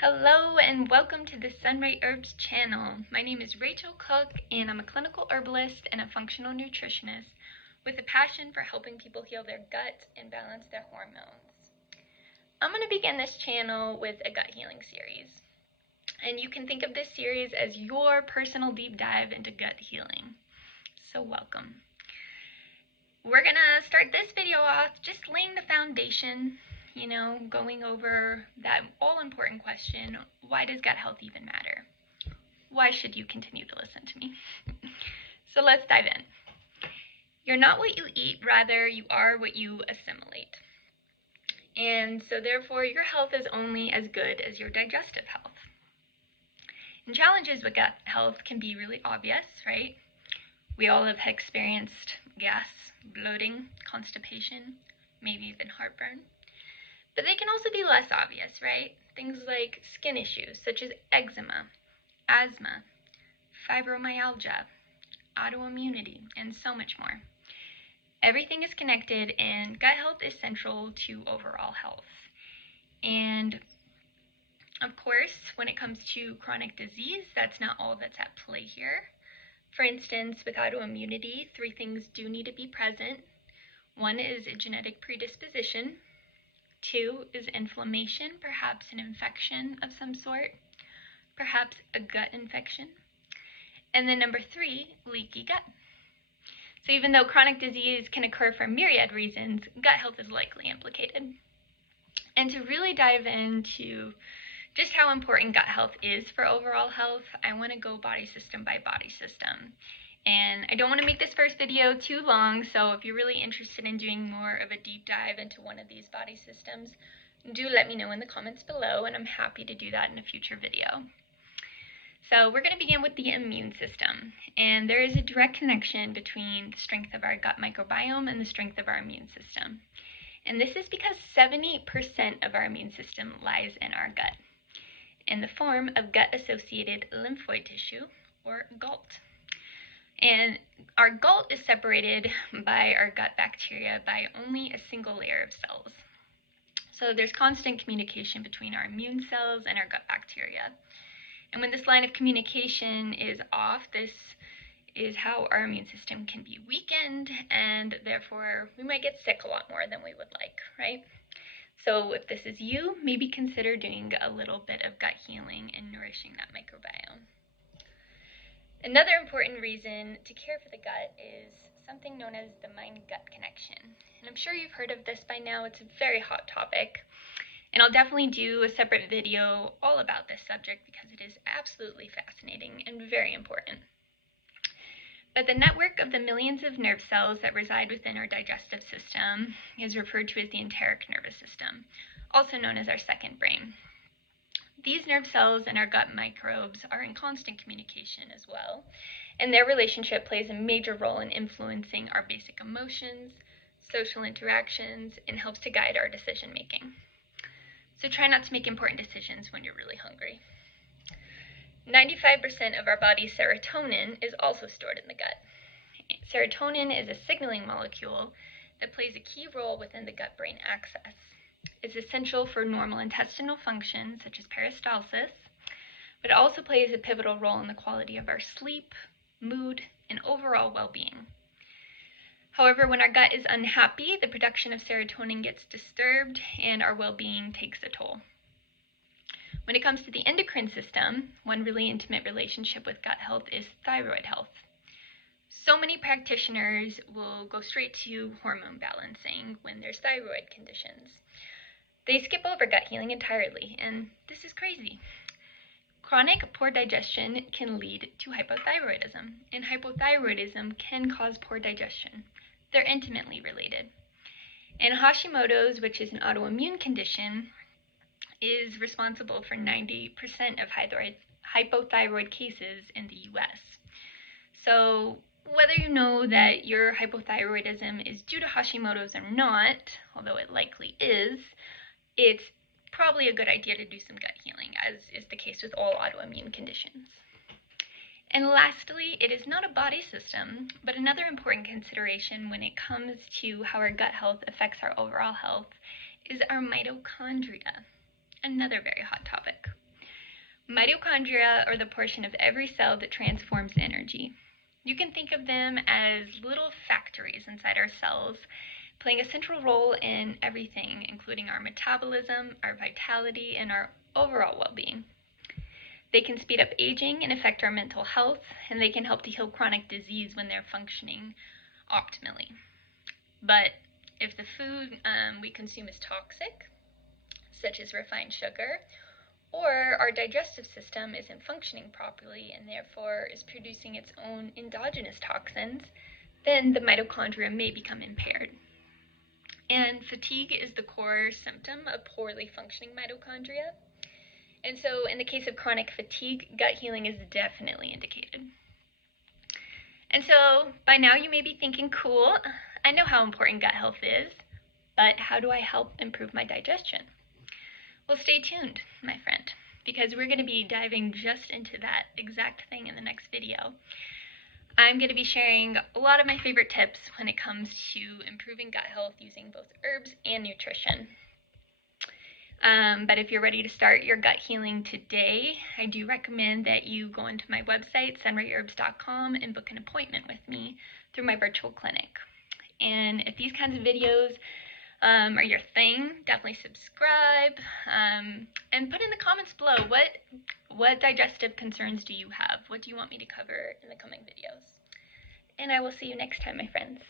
Hello and welcome to the Sunray Herbs channel. My name is Rachel Cook and I'm a clinical herbalist and a functional nutritionist with a passion for helping people heal their gut and balance their hormones. I'm going to begin this channel with a gut healing series. And you can think of this series as your personal deep dive into gut healing. So welcome. We're going to start this video off just laying the foundation, going over that all-important question, why does gut health even matter? Why should you continue to listen to me? So let's dive in. You're not what you eat, rather you are what you assimilate. And so therefore your health is only as good as your digestive health. And challenges with gut health can be really obvious, right? We all have experienced gas, bloating, constipation, maybe even heartburn. But they can also be less obvious, right? Things like skin issues such as eczema, asthma, fibromyalgia, autoimmunity, and so much more. Everything is connected, and gut health is central to overall health. And of course, when it comes to chronic disease, that's not all that's at play here. For instance, with autoimmunity, 3 things do need to be present. 1 is a genetic predisposition. 2 is inflammation, perhaps an infection of some sort, perhaps a gut infection. And then number 3, leaky gut. So even though chronic disease can occur for myriad reasons, gut health is likely implicated. And to really dive into just how important gut health is for overall health, I want to go body system by body system. And I don't want to make this first video too long, so if you're really interested in doing more of a deep dive into one of these body systems, do let me know in the comments below, and I'm happy to do that in a future video. So we're going to begin with the immune system, and there is a direct connection between the strength of our gut microbiome and the strength of our immune system. And this is because 70% of our immune system lies in our gut, in the form of gut-associated lymphoid tissue, or GALT. And our GALT is separated by our gut bacteria by only a single layer of cells. So there's constant communication between our immune cells and our gut bacteria. And when this line of communication is off, this is how our immune system can be weakened, and therefore we might get sick a lot more than we would like, right? So if this is you, maybe consider doing a little bit of gut healing and nourishing that microbiome. Another important reason to care for the gut is something known as the mind-gut connection. And I'm sure you've heard of this by now. It's a very hot topic. And I'll definitely do a separate video all about this subject because it is absolutely fascinating and very important. But the network of the millions of nerve cells that reside within our digestive system is referred to as the enteric nervous system, also known as our second brain. These nerve cells and our gut microbes are in constant communication as well, and their relationship plays a major role in influencing our basic emotions, social interactions, and helps to guide our decision making. So try not to make important decisions when you're really hungry. 95% of our body's serotonin is also stored in the gut. Serotonin is a signaling molecule that plays a key role within the gut-brain axis. It's essential for normal intestinal functions such as peristalsis, but it also plays a pivotal role in the quality of our sleep, mood, and overall well-being. However, when our gut is unhappy, the production of serotonin gets disturbed and our well-being takes a toll. When it comes to the endocrine system, one really intimate relationship with gut health is thyroid health. So many practitioners will go straight to hormone balancing when there's thyroid conditions. They skip over gut healing entirely, and this is crazy. Chronic poor digestion can lead to hypothyroidism, and hypothyroidism can cause poor digestion. They're intimately related. And Hashimoto's, which is an autoimmune condition, is responsible for 90% of hypothyroid cases in the US. So whether you know that your hypothyroidism is due to Hashimoto's or not, although it likely is, it's probably a good idea to do some gut healing, as is the case with all autoimmune conditions. And lastly, it is not a body system, but another important consideration when it comes to how our gut health affects our overall health is our mitochondria, another very hot topic. Mitochondria are the portion of every cell that transforms energy. You can think of them as little factories inside our cells, playing a central role in everything, including our metabolism, our vitality, and our overall well-being. They can speed up aging and affect our mental health, and they can help to heal chronic disease when they're functioning optimally. But if the food we consume is toxic, such as refined sugar, or our digestive system isn't functioning properly and therefore is producing its own endogenous toxins, then the mitochondria may become impaired. And fatigue is the core symptom of poorly functioning mitochondria. And so in the case of chronic fatigue, gut healing is definitely indicated. And so by now you may be thinking, cool, I know how important gut health is, but how do I help improve my digestion? Well, stay tuned, my friend, because we're going to be diving just into that exact thing in the next video. I'm going to be sharing a lot of my favorite tips when it comes to improving gut health using both herbs and nutrition. But if you're ready to start your gut healing today, I do recommend that you go into my website, sunrayherbs.com, and book an appointment with me through my virtual clinic. And if these kinds of videos are your thing, definitely subscribe, and put in the comments below, what digestive concerns do you have? What do you want me to cover in the coming videos? And I will see you next time, my friends.